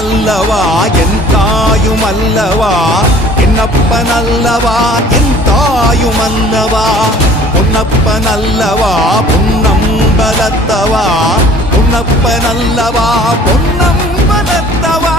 நல்லவா என் தாயும் அல்லவா என்னப்ப நல்லவா என் தாயும் அல்லவா பொன்னப்ப நல்லவா பொன்னம்பலத்தவா பொன்னப்ப நல்லவா பொன்னம்பலத்தவா